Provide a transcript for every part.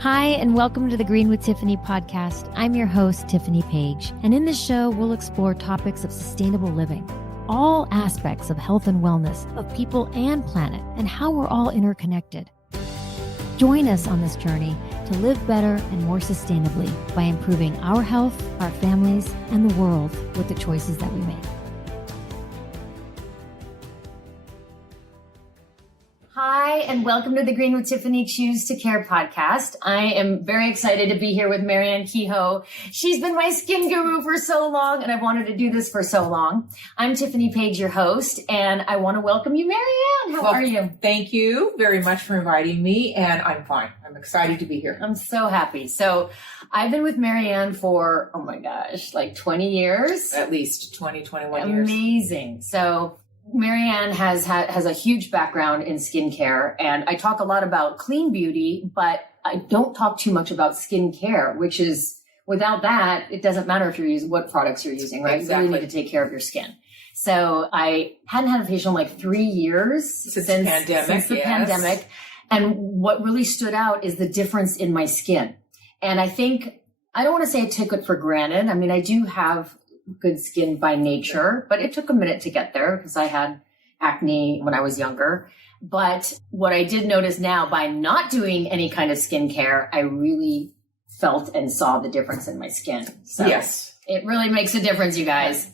Hi, and welcome to the Green with Tiffany podcast. I'm your host, Tiffany Page, and in this show, we'll explore topics of sustainable living, all aspects of health and wellness, of people and planet, and how we're all interconnected. Join us on this journey to live better and more sustainably by improving our health, our families, and the world with the choices that we make. Hi, and welcome to the Green with Tiffany Choose to Care podcast. I am very excited to be here with Marianne Keho. She's been my skin guru for so long, and I've wanted to do this for so long. I'm Tiffany Page, your host, and I want to welcome you, Marianne. How are you? Thank you very much for inviting me, and I'm fine. I'm excited to be here. I'm so happy. So I've been with Marianne for, oh my gosh, like 20 years? At least 20, 21 years. Amazing. So Marianne has a huge background in skincare, and I talk a lot about clean beauty, but I don't talk too much about skincare, which is, without that, it doesn't matter if you're using what products you're using, right? Exactly. You really need to take care of your skin. So I hadn't had a facial in like 3 years since the pandemic. And what really stood out is the difference in my skin. And I think, I don't want to say I took it for granted. I mean, I do have good skin by nature, but it took a minute to get there because I had acne when I was younger. But what I did notice now, by not doing any kind of skincare, I really felt and saw the difference in my skin. So yes, it really makes a difference, you guys.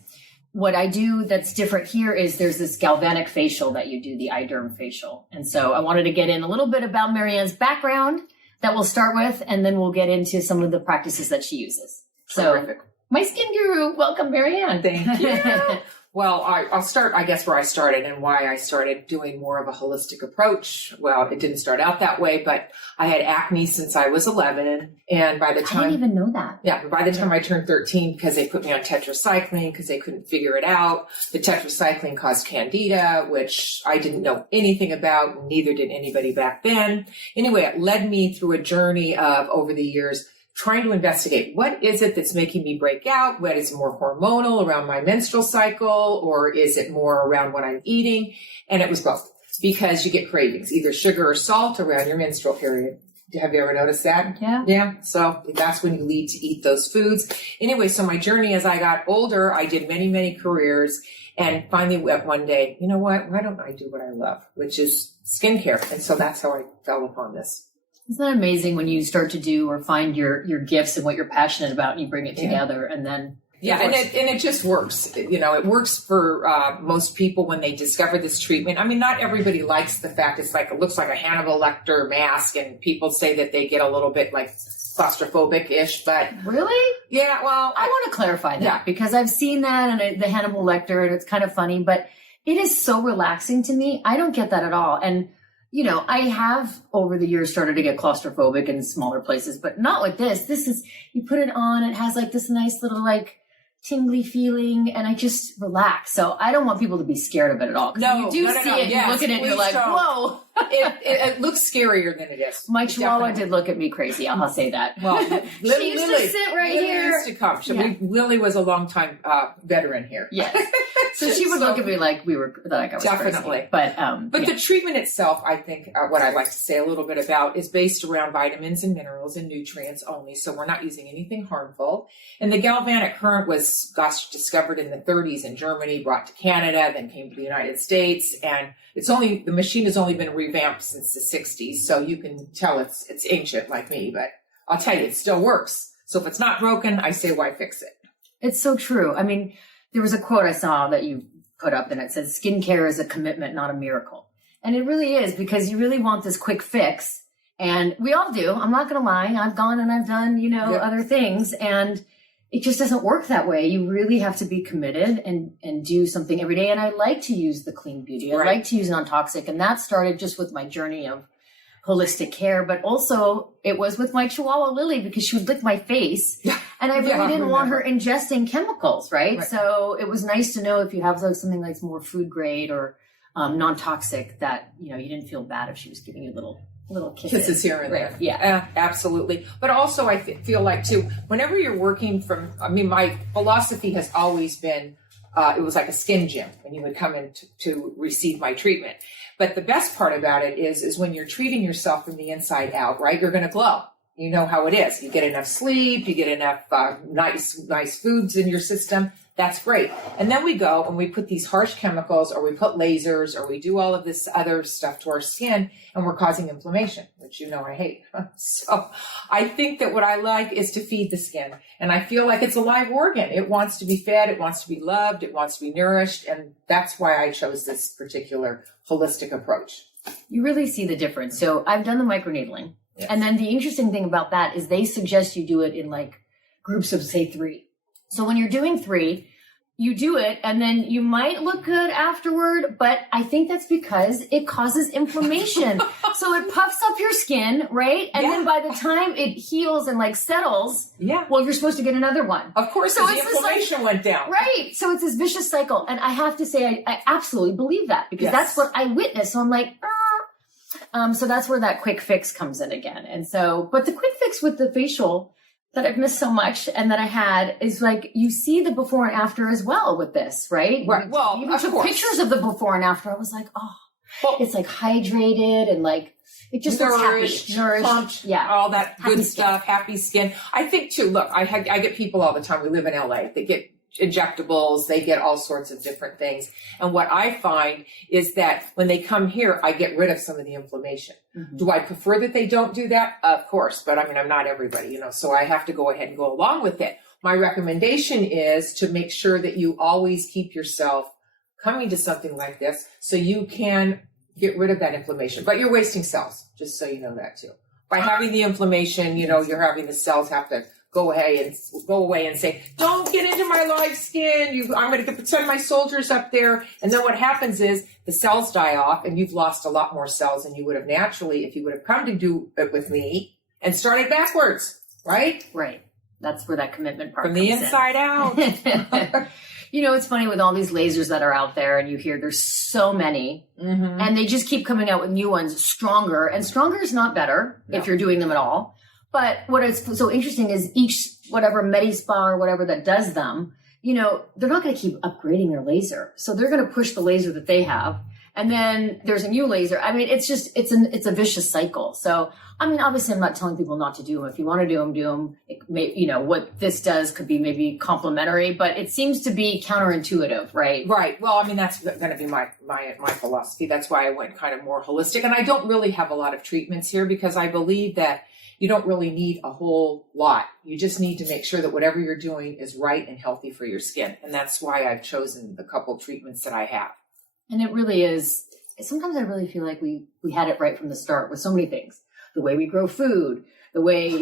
What I do that's different here is there's this galvanic facial that you do, the iDerm facial. And so I wanted to get in a little bit about Marianne's background that we'll start with, and then we'll get into some of the practices that she uses. Terrific. So my skin guru, welcome, Marianne. Thank you. Well, I'll start, I guess, where I started and why I started doing more of a holistic approach. Well, it didn't start out that way, but I had acne since I was 11. And by the time... I didn't even know that. Yeah, by the time I turned 13, because they put me on tetracycline, because they couldn't figure it out. The tetracycline caused candida, which I didn't know anything about, neither did anybody back then. Anyway, it led me through a journey of, over the years, trying to investigate what is it that's making me break out? What is more hormonal around my menstrual cycle, or is it more around what I'm eating? And it was both, because you get cravings, either sugar or salt around your menstrual period. Have you ever noticed that? Yeah. Yeah. So that's when you need to eat those foods. Anyway, so my journey as I got older, I did many, many careers, and finally went one day, you know what? Why don't I do what I love, which is skincare? And so that's how I fell upon this. Isn't that amazing when you start to do or find your gifts and what you're passionate about, and you bring it together, and then it just works. You know, it works for most people when they discover this treatment. I mean, not everybody likes the fact it looks like a Hannibal Lecter mask, and people say that they get a little bit like claustrophobic-ish, but really, yeah. Well, I want to clarify that because I've seen that and the Hannibal Lecter, and it's kind of funny, but it is so relaxing to me. I don't get that at all, and you know, I have over the years started to get claustrophobic in smaller places, but not with this. This is, you put it on, it has like this nice little like tingly feeling, and I just relax. So I don't want people to be scared of it at all. No, you do see it, yes, you look at it, and you're like, don't. whoa. It looks scarier than it is. My chihuahua did look at me crazy. I'll say that. Well, she used to sit right Lily here. used to come. Lily was a long time veteran here. Yes. So she would look at me like I was definitely crazy. But the treatment itself, I think, what I'd like to say a little bit about is based around vitamins and minerals and nutrients only. So we're not using anything harmful. And the galvanic current was, discovered in the 30s in Germany, brought to Canada, then came to the United States, and the machine has only been revamped since the 60s. So you can tell it's ancient like me, but I'll tell you, it still works. So if it's not broken, I say, why fix it? It's so true. I mean, there was a quote I saw that you put up, and it said, skincare is a commitment, not a miracle. And it really is, because you really want this quick fix. And we all do. I'm not going to lie. I've gone and I've done, other things, and it just doesn't work that way. You really have to be committed and do something every day. And I like to use the clean beauty. I like to use non-toxic. And that started just with my journey of holistic care, but also it was with my Chihuahua Lily, because she would lick my face, and I really didn't want her ingesting chemicals, right? So it was nice to know if you have something like more food grade or non-toxic, that you didn't feel bad if she was giving you little kisses here and there. Yeah, absolutely. But also I feel like too, whenever you're working my philosophy has always been, it was like a skin gym when you would come in to receive my treatment. But the best part about it is when you're treating yourself from the inside out, right? You're going to glow. You know how it is. You get enough sleep, you get enough nice foods in your system. That's great. And then we go and we put these harsh chemicals, or we put lasers, or we do all of this other stuff to our skin, and we're causing inflammation, which you know I hate. So I think that what I like is to feed the skin. And I feel like it's a live organ. It wants to be fed, it wants to be loved, it wants to be nourished. And that's why I chose this particular holistic approach. You really see the difference. So I've done the microneedling. Yes. And then the interesting thing about that is they suggest you do it in like groups of, say, 3. So when you're doing 3, you do it and then you might look good afterward, but I think that's because it causes inflammation. So it puffs up your skin, right? And then by the time it heals and like settles, well, you're supposed to get another one. Of course, so the inflammation went down. Right. So it's this vicious cycle. And I have to say, I absolutely believe that because that's what I witnessed. So I'm like, so that's where that quick fix comes in again. And so, but the quick fix with the facial that I've missed so much and that I had is like, you see the before and after as well with this, right? Right. Well, you even took pictures of the before and after. I was like, it's like hydrated and like, it just looks happy, nourished, plumped, all that good stuff, happy skin. I think too, look, I get people all the time. We live in LA. They get injectables, they get all sorts of different things. And what I find is that when they come here, I get rid of some of the inflammation. Mm-hmm. Do I prefer that they don't do that? Of course, but I mean, I'm not everybody, so I have to go ahead and go along with it. My recommendation is to make sure that you always keep yourself coming to something like this so you can get rid of that inflammation. But you're wasting cells, just so you know that too. By having the inflammation, you're having the cells have to go away and say, don't get into my live skin. I'm going to send my soldiers up there. And then what happens is the cells die off and you've lost a lot more cells than you would have naturally if you would have come to do it with me and started backwards, right? Right. That's where that commitment part comes in. From the inside out. It's funny with all these lasers that are out there and you hear there's so many and they just keep coming out with new ones, stronger. And stronger is not better if you're doing them at all. But what is so interesting is each, whatever Medi-Spa or whatever that does them, they're not going to keep upgrading their laser. So they're going to push the laser that they have. And then there's a new laser. I mean, it's a vicious cycle. So, I mean, obviously I'm not telling people not to do them. If you want to do them. It may, what this does could be maybe complementary, but it seems to be counterintuitive, right? Right. Well, I mean, that's going to be my philosophy. That's why I went kind of more holistic. And I don't really have a lot of treatments here because I believe that you don't really need a whole lot. You just need to make sure that whatever you're doing is right and healthy for your skin. And that's why I've chosen the couple treatments that I have. And it really is. Sometimes I really feel like we had it right from the start with so many things. The way we grow food, the way,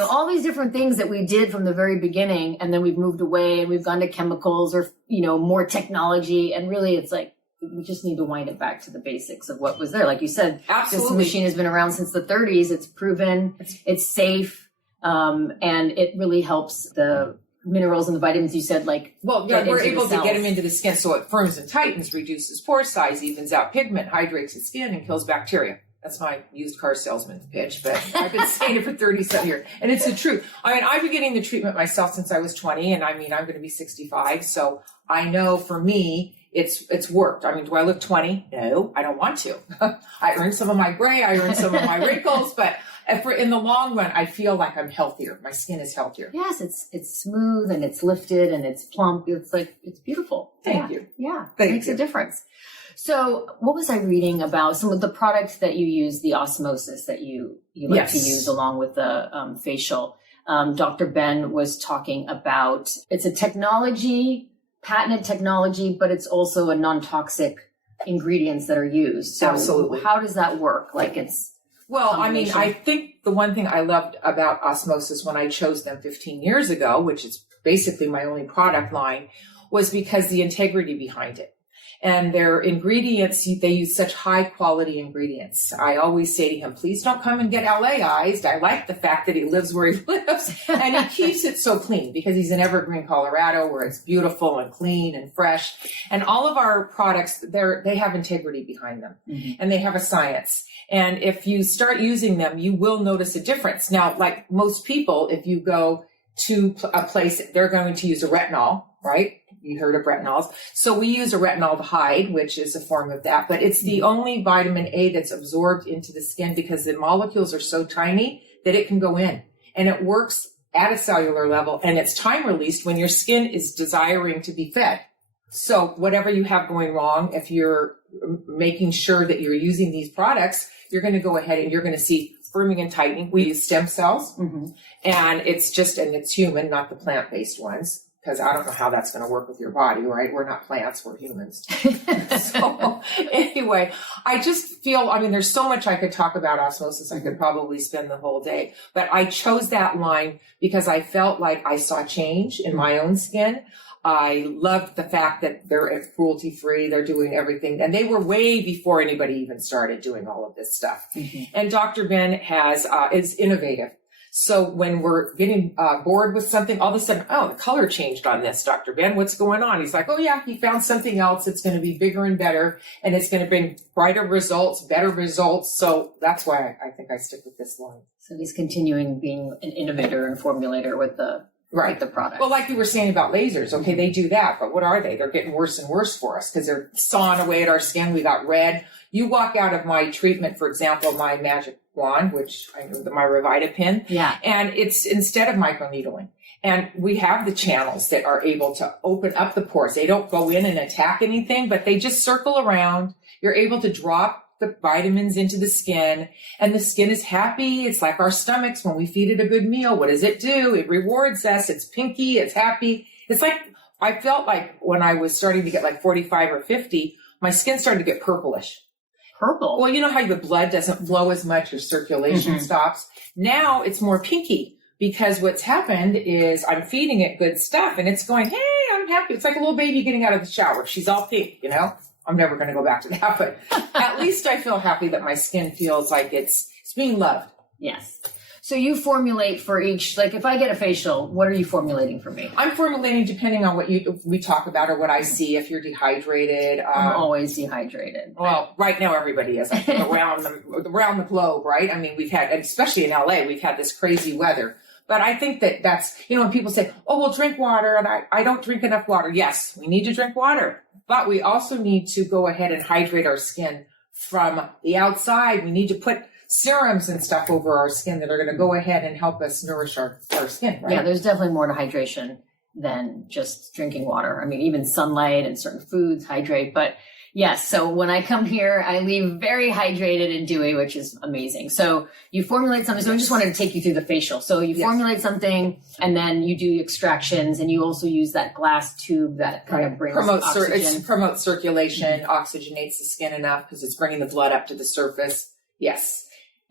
all these different things that we did from the very beginning. And then we've moved away and we've gone to chemicals or, more technology. And really it's like, we just need to wind it back to the basics of what was there. Like you said, absolutely. This machine has been around since the 30s. It's proven, it's safe, and it really helps the minerals and the vitamins you said, we're able to get them into the skin so it firms and tightens, reduces pore size, evens out pigment, hydrates the skin, and kills bacteria. That's my used car salesman pitch, but I've been saying it for 37 years. And it's the truth. I mean, I've been getting the treatment myself since I was 20, and I mean, I'm going to be 65. So I know for me, it's worked. I mean, do I look 20? No, I don't want to. I earned some of my gray, I earned some of my wrinkles, but in the long run, I feel like I'm healthier. My skin is healthier. Yes, it's smooth and it's lifted and it's plump. It's beautiful. Thank you. Yeah, it makes a difference. So what was I reading about some of the products that you use, the osmosis that you like to use along with the facial? Dr. Ben was talking about, it's a technology, patented technology, but it's also a non-toxic ingredients that are used. So absolutely. How does that work? Well, I mean, I think the one thing I loved about osmosis when I chose them 15 years ago, which is basically my only product line, was because the integrity behind it. And their ingredients, they use such high quality ingredients. I always say to him, please don't come and get LAized. I like the fact that he lives where he lives and he keeps it so clean because he's in Evergreen, Colorado, where it's beautiful and clean and fresh. And all of our products, they have integrity behind them and they have a science. And if you start using them, you will notice a difference. Now, like most people, if you go to a place, they're going to use a retinol, right? You heard of retinols. So we use a retinaldehyde, which is a form of that, but it's the only vitamin A that's absorbed into the skin because the molecules are so tiny that it can go in, and it works at a cellular level, and it's time released when your skin is desiring to be fed. So whatever you have going wrong, if you're making sure that you're using these products, you're going to go ahead and you're going to see firming and tightening. We use stem cells, and it's human, not the plant-based ones, because I don't know how that's going to work with your body, right? We're not plants, we're humans. So anyway, I just feel, I mean, there's so much I could talk about osmosis. I could probably spend the whole day, but I chose that line because I felt like I saw change in my own skin. I loved the fact that they're cruelty-free, they're doing everything, and they were way before anybody even started doing all of this stuff. And Dr. Ben is innovative. So when we're getting bored with something, all of a sudden, oh, the color changed on this, Dr. Ben, what's going on? He's like, oh yeah, he found something else. It's going to be bigger and better, and it's going to bring brighter results, better results. So that's why I think I stick with this line. So he's continuing being an innovator and formulator with the product. Well, like we were saying about lasers, okay, they do that, but what are they? They're getting worse and worse for us because they're sawing away at our skin. We got red. You walk out of my treatment, for example, my magic wand, which I know my Revita pin, and it's instead of microneedling. And we have the channels that are able to open up the pores. They don't go in and attack anything, but they just circle around. You're able to drop the vitamins into the skin, and the skin is happy. It's like our stomachs when we feed it a good meal. What does it do? It rewards us. It's pinky. It's happy. It's like, I felt like when I was starting to get like 45 or 50, my skin started to get purplish. Purple? Well, you know how the blood doesn't flow as much, your circulation stops. Now it's more pinky because what's happened is I'm feeding it good stuff and it's going, hey, I'm happy. It's like a little baby getting out of the shower. She's all pink, you know? I'm never going to go back to that, but at least I feel happy that my skin feels like it's being loved. Yes. So you formulate for each, like if I get a facial, what are you formulating for me? I'm formulating depending on what we talk about or what I see. If you're dehydrated. I'm always dehydrated. Well, right now everybody is, I think, around the globe, right? I mean, we've had, especially in LA, we've had this crazy weather. But I think that's, you know, when people say, oh, well, drink water, and I don't drink enough water. Yes, we need to drink water. But we also need to go ahead and hydrate our skin from the outside. We need to put serums and stuff over our skin that are going to go ahead and help us nourish our skin, right? Yeah, there's definitely more to hydration than just drinking water. I mean, even sunlight and certain foods hydrate. But yes, so when I come here, I leave very hydrated and dewy, which is amazing. So you formulate something. So I just wanted to take you through the facial. So you formulate something, and then you do extractions, and you also use that glass tube that kind of brings oxygen. Promotes circulation, oxygenates the skin enough because it's bringing the blood up to the surface. Yes.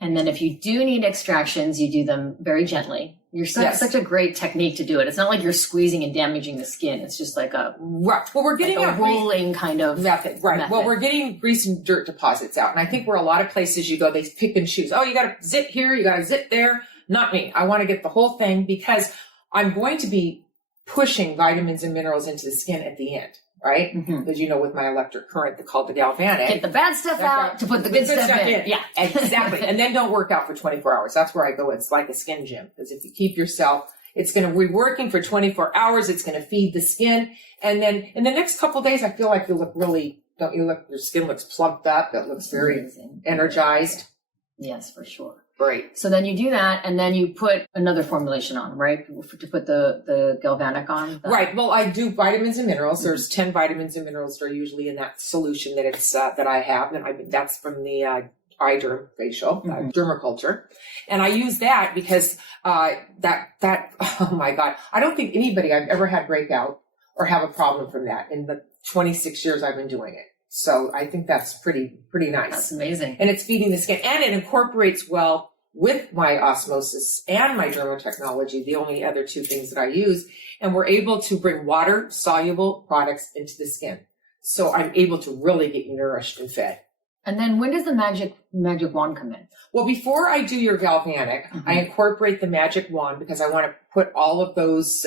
And then if you do need extractions, you do them very gently. You're such a great technique to do it. It's not like you're squeezing and damaging the skin. It's just like a well, we're getting like a rolling kind of method. Well, we're getting grease and dirt deposits out. And I think where a lot of places you go, they pick and choose. Oh, you got to zip here. You got to zip there. Not me. I want to get the whole thing because I'm going to be pushing vitamins and minerals into the skin at the end. Right? Because you know, with my electric current, they're called the galvanic. Get the bad stuff out to put the good stuff in. Yeah, exactly. And then don't work out for 24 hours. That's where I go. It's like a skin gym. Because if you keep yourself, it's going to be working for 24 hours. It's going to feed the skin. And then in the next couple of days, I feel like you look really, don't you look, your skin looks plumped up. It looks very energized. Yes, for sure. Great. So then you do that, and then you put another formulation on, right? To put the galvanic on. Right. Well, I do vitamins and minerals. There's 10 vitamins and minerals that are usually in that solution that it's that I have, and that's from the iDerm facial, dermaculture, and I use that because that oh my God, I don't think anybody I've ever had breakout or have a problem from that in the 26 years I've been doing it. So I think that's pretty nice. That's amazing. And it's feeding the skin, and it incorporates well with my osmosis and my dermatechnology, the only other two things that I use. And we're able to bring water soluble products into the skin. So I'm able to really get nourished and fed. And then when does the magic wand come in? Well, before I do your galvanic, I incorporate the magic wand because I want to put all of those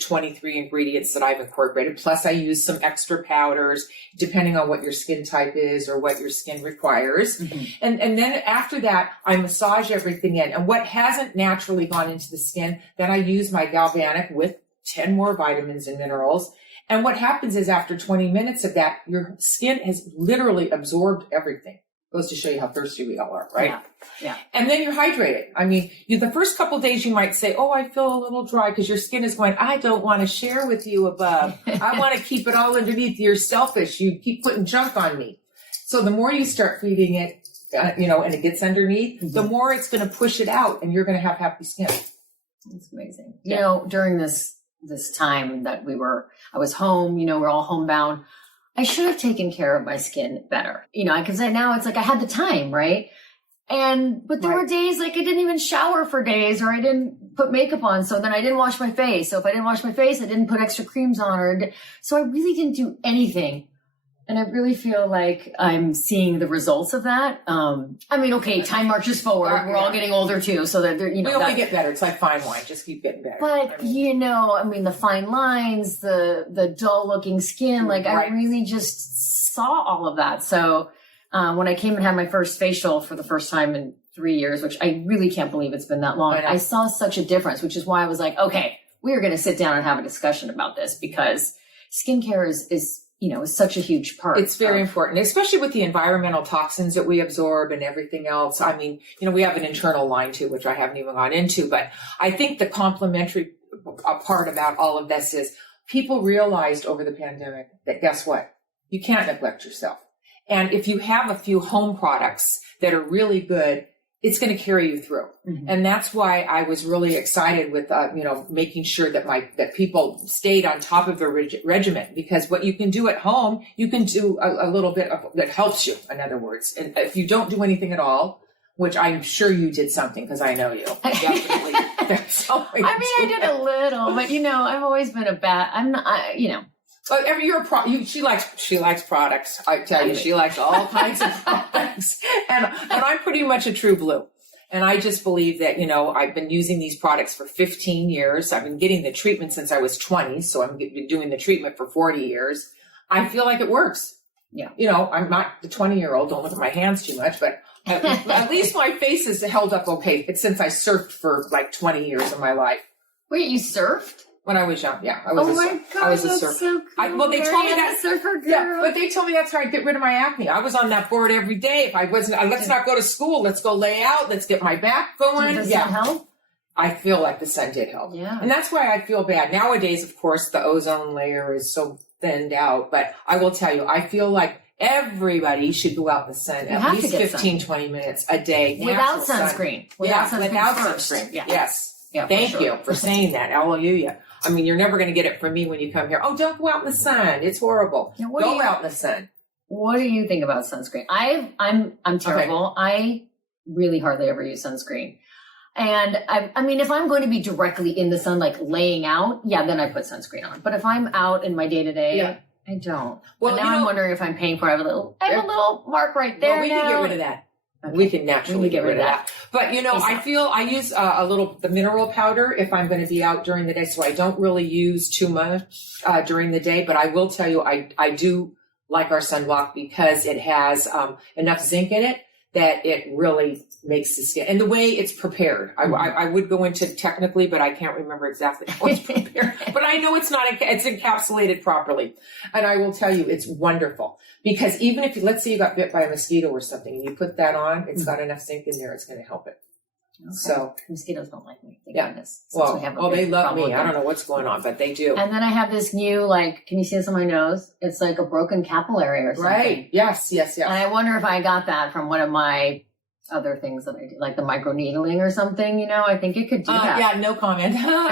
23 ingredients that I've incorporated. Plus I use some extra powders depending on what your skin type is or what your skin requires. And then after that, I massage everything in. And what hasn't naturally gone into the skin, then I use my galvanic with 10 more vitamins and minerals. And what happens is after 20 minutes of that, your skin has literally absorbed everything. Goes to show you how thirsty we all are, right? Yeah. And then you're hydrated. I mean, the first couple of days you might say, oh, I feel a little dry because your skin is going, I don't want to share with you above. I want to keep it all underneath. You're selfish. You keep putting junk on me. So the more you start feeding it, and it gets underneath, the more it's going to push it out and you're going to have happy skin. That's amazing. During this time that I was home, we're all homebound. I should have taken care of my skin better, because now it's like I had the time, right? But there were days like I didn't even shower for days, or I didn't put makeup on. So then I didn't wash my face. So if I didn't wash my face, I didn't put extra creams on, so I really didn't do anything. And I really feel like I'm seeing the results of that. Time marches forward. We're all getting older too. So that, we only get better. It's like fine wine. Just keep getting better. But, the fine lines, the dull looking skin, I really just saw all of that. So, when I came and had my first facial for the first time in 3 years, which I really can't believe it's been that long, I saw such a difference, which is why I was like, okay, we are going to sit down and have a discussion about this, because skincare is such a huge part. It's very important, especially with the environmental toxins that we absorb and everything else. I mean, we have an internal line too, which I haven't even gone into, but I think the complementary part about all of this is people realized over the pandemic that guess what? You can't neglect yourself. And if you have a few home products that are really good, it's going to carry you through. Mm-hmm. And that's why I was really excited with, making sure that people stayed on top of their regimen, because what you can do at home, you can do a little bit of that helps you, in other words. And if you don't do anything at all, which I'm sure you did something, because I know you. Definitely. I did a little, but I've always been She likes products. I tell you, she likes all kinds of products. And I'm pretty much a true blue. And I just believe that, I've been using these products for 15 years. I've been getting the treatment since I was 20. So I've been doing the treatment for 40 years. I feel like it works. Yeah. I'm not the 20-year-old. Don't look at my hands too much, but at least my face has held up okay. It's since I surfed for 20 years of my life. Wait, you surfed? When I was young, yeah. I was a surfer. So cool. They told me that. Surfer girl. Yeah, but they told me that's how I get rid of my acne. I was on that board every day. If I wasn't, let's not go to school. Let's go lay out. Let's get my back going. Does that help? I feel like the sun did help. Yeah. And that's why I feel bad. Nowadays, of course, the ozone layer is so thinned out. But I will tell you, I feel like everybody should go out in the sun at least 15, 20 minutes a day. Without sunscreen. Without sunscreen. Yeah. Yes. Yeah, Thank you for saying that. Hallelujah. I mean, you're never going to get it from me when you come here. Oh, don't go out in the sun. It's horrible. Go out in the sun. What do you think about sunscreen? I'm terrible. Okay. I really hardly ever use sunscreen. And if I'm going to be directly in the sun, laying out, then I put sunscreen on. But if I'm out in my day-to-day, I don't. Well, and now I'm wondering if I'm paying for it. I have a little mark right there. Well, we can get rid of that. Okay. We can naturally get rid of that. But, I use the mineral powder if I'm going to be out during the day. So I don't really use too much during the day. But I will tell you, I do like our sunblock because it has enough zinc in it that it really makes the skin. And the way it's prepared. I would go into technically, but I can't remember exactly how it's prepared. But I know it's encapsulated properly. And I will tell you, it's wonderful. Because even if, let's say you got bit by a mosquito or something, and you put that on, it's got enough zinc in there, it's going to help it. Okay. So mosquitoes don't like me. Thank goodness. Well, they love me. I don't know what's going on, but they do. And then I have this new, can you see this on my nose? It's like a broken capillary or something. Right. Yes. And I wonder if I got that from one of my other things that I do, like the microneedling or something, I think it could do that. Yeah, no comment. I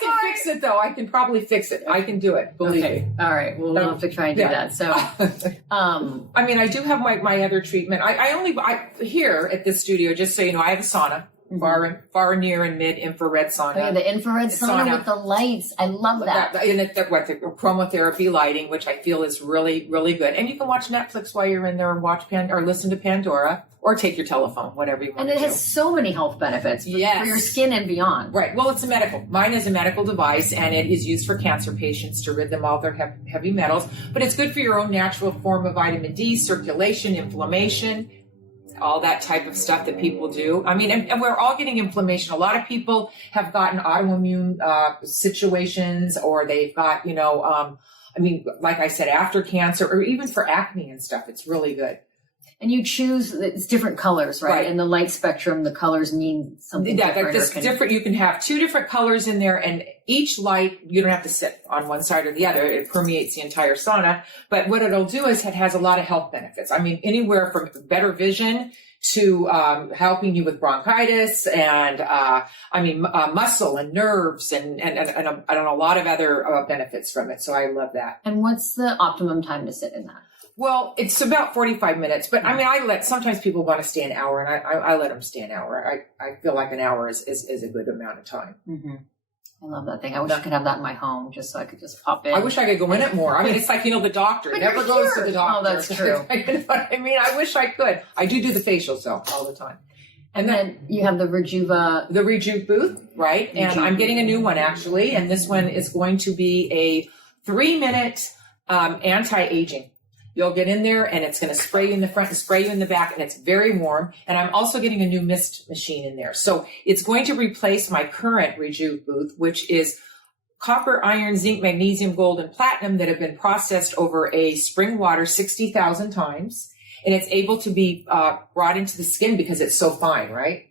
can fix it though. I can probably fix it. I can do it. Believe me. All right. Well, we'll have to try and do that. So, I do have my other treatment. I here at this studio, just so you know, I have a sauna. Far, near, and mid infrared sauna. Oh, yeah, the infrared sauna with the lights. I love that. And the chromotherapy lighting, which I feel is really, really good. And you can watch Netflix while you're in there and watch or listen to Pandora, or take your telephone, whatever you want to do. And it has so many health benefits for your skin and beyond. Right. Well, it's mine is a medical device, and it is used for cancer patients to rid them of their heavy metals. But it's good for your own natural form of vitamin D, circulation, inflammation, all that type of stuff that people do. And we're all getting inflammation. A lot of people have gotten autoimmune situations, or they've got, I mean, like I said, after cancer or even for acne and stuff, it's really good. And you choose, it's different colors, right? In the light spectrum, the colors mean something different. That's different. You can have 2 different colors in there, and each light, you don't have to sit on one side or the other. It permeates the entire sauna. But what it'll do is it has a lot of health benefits. I mean, anywhere from better vision to helping you with bronchitis and, muscle and nerves and a lot of other benefits from it. So I love that. And what's the optimum time to sit in that? Well, it's about 45 minutes, but I mean, sometimes people want to stay an hour, and I let them stay an hour. I feel like an hour is a good amount of time. Mm-hmm. I love that thing. I wish I could have that in my home just so I could just pop in. I wish I could go in it more. I mean, it's like, the doctor never goes to the doctor. Oh, that's true. You know what I mean? I wish I could. I do the facials though all the time. And then you have the Rejuve booth, right? And I'm getting a new one actually. And this one is going to be a 3-minute anti-aging. You'll get in there and it's going to spray you in the front and spray you in the back, and it's very warm. And I'm also getting a new mist machine in there. So it's going to replace my current Rejuve booth, which is copper, iron, zinc, magnesium, gold, and platinum that have been processed over a spring water 60,000 times. And it's able to be brought into the skin because it's so fine, right?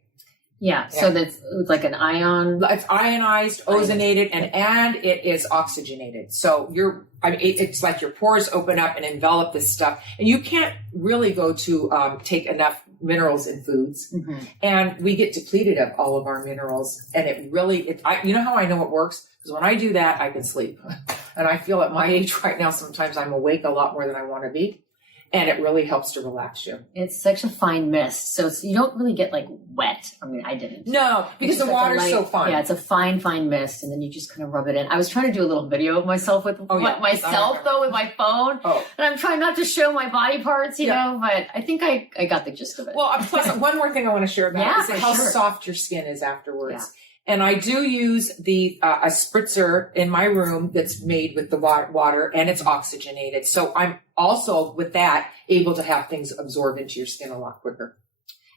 Yeah. So that's like an ion. It's ionized, ozonated, and it is oxygenated. So it's like your pores open up and envelop this stuff. And you can't really go to take enough minerals in foods. Mm-hmm. And we get depleted of all of our minerals. And you know how I know it works? Because when I do that, I can sleep. And I feel at my age right now, sometimes I'm awake a lot more than I want to be. And it really helps to relax you. It's such a fine mist. So you don't really get like wet. I mean, I didn't. No, because the water's so fine. Yeah, it's a fine mist. And then you just kind of rub it in. I was trying to do a little video of myself with myself though, with my phone. Oh. And I'm trying not to show my body parts, you know, but I think I got the gist of it. Well, plus one more thing I want to share about is how soft your skin is afterwards. Yeah. And I do use a spritzer in my room that's made with the water, and it's oxygenated. So I'm also, with that, able to have things absorb into your skin a lot quicker.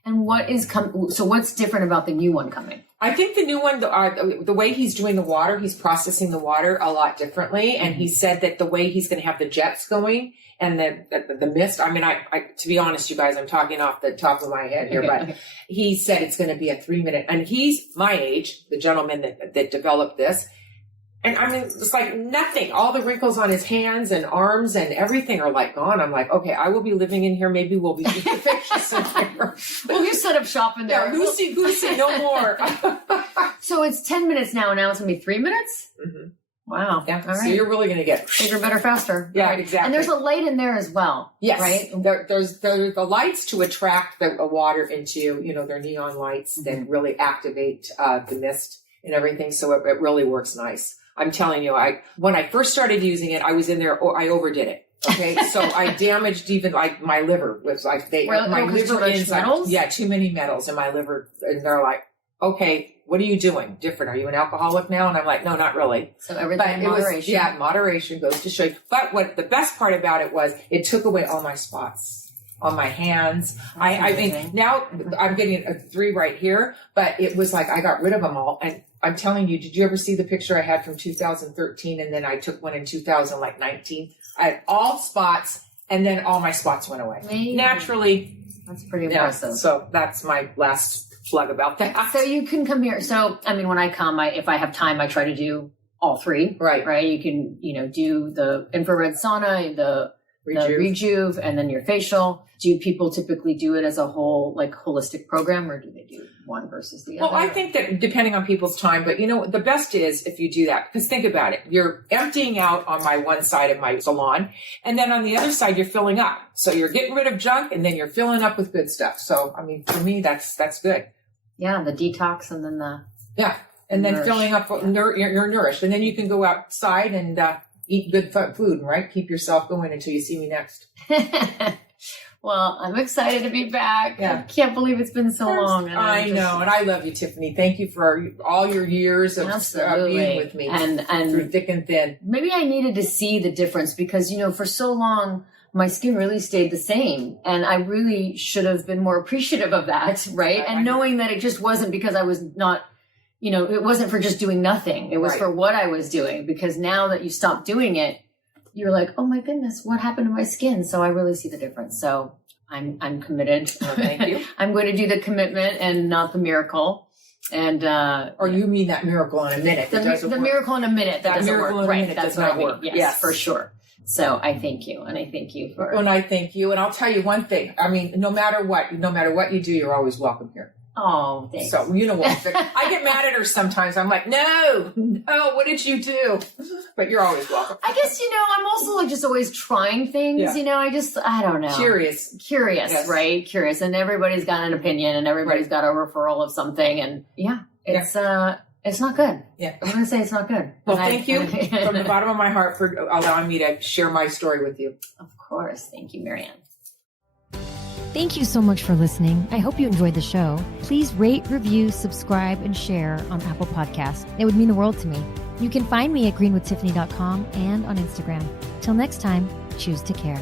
And what's different about the new one coming? I think the new one, the way he's doing the water, he's processing the water a lot differently. And he said that the way he's going to have the jets going and the mist, I mean, I to be honest, you guys, I'm talking off the top of my head here, but he said it's going to be a 3-minute, and he's my age, the gentleman that developed this. And I mean, it's like nothing. All the wrinkles on his hands and arms and everything are like gone. I'm like, okay, I will be living in here. Maybe we'll be vivacious in here. Well, you set up shop in there. Yeah, goosey, no more. So it's 10 minutes now, and now it's going to be 3 minutes? Mm-hmm. Wow. Yeah. All right. So you're really going to get bigger, better, faster. Yeah, exactly. And there's a light in there as well. Yes. Right? There's the lights to attract the water into you. They're neon lights that really activate the mist and everything. So it really works nice. I'm telling you, when I first started using it, I was in there, I overdid it. Okay. So I damaged even like my liver was like, my liver is like, too many metals in my liver. And they're like, okay, what are you doing different? Are you an alcoholic now? And I'm like, no, not really. So everything in moderation. Moderation goes to show you. But what the best part about it was it took away all my spots on my hands. I mean, now I'm getting a 3 right here, but it was like I got rid of them all. And I'm telling you, did you ever see the picture I had from 2013? And then I took one in 2019. I had all spots, and then all my spots went away. Amazing. Naturally. That's pretty impressive. Yeah, so that's my last plug about that. So you can come here. So, I mean, when I come, if I have time, I try to do all 3. Right. You can, do the infrared sauna, the Rejuve, and then your facial. Do people typically do it as a whole, like, holistic program, or do they do one versus the other? Well, I think that depending on people's time, but the best is if you do that, because think about it. You're emptying out on my one side of my salon, and then on the other side, you're filling up. So you're getting rid of junk, and then you're filling up with good stuff. So, I mean, for me, that's good. Yeah, the detox, and then and then filling up, you're nourished. And then you can go outside and eat good food, right? Keep yourself going until you see me next. Well, I'm excited to be back. Yeah. I can't believe it's been so long. And I know, and I love you, Tiffany. Thank you for all your years of being with me and through thick and thin. Maybe I needed to see the difference because, for so long, my skin really stayed the same. And I really should have been more appreciative of that, right? And knowing that it just wasn't because I was not, it wasn't for just doing nothing. It was for what I was doing. Because now that you stop doing it, you're like, oh my goodness, what happened to my skin? So I really see the difference. So I'm committed. Oh, thank you. I'm going to do the commitment and not the miracle. And or you mean that miracle in a minute? The miracle in a minute that doesn't work. Right. That's what I mean. Work. Yes, for sure. So I thank you, and I thank you for. And I thank you, and I'll tell you one thing. I mean, no matter what you do, you're always welcome here. Oh, thanks. So you know what? I get mad at her sometimes. I'm like, no, what did you do? But you're always welcome. I guess I'm also like just always trying things. Yeah. I don't know. Curious, yes. Right? Curious, and everybody's got an opinion, and everybody's got a referral of something, and it's not good. Yeah. I'm going to say it's not good. Well, thank you from the bottom of my heart for allowing me to share my story with you. Of course. Thank you, Marianne. Thank you so much for listening. I hope you enjoyed the show. Please rate, review, subscribe, and share on Apple Podcasts. It would mean the world to me. You can find me at greenwithtiffany.com and on Instagram. Till next time, choose to care.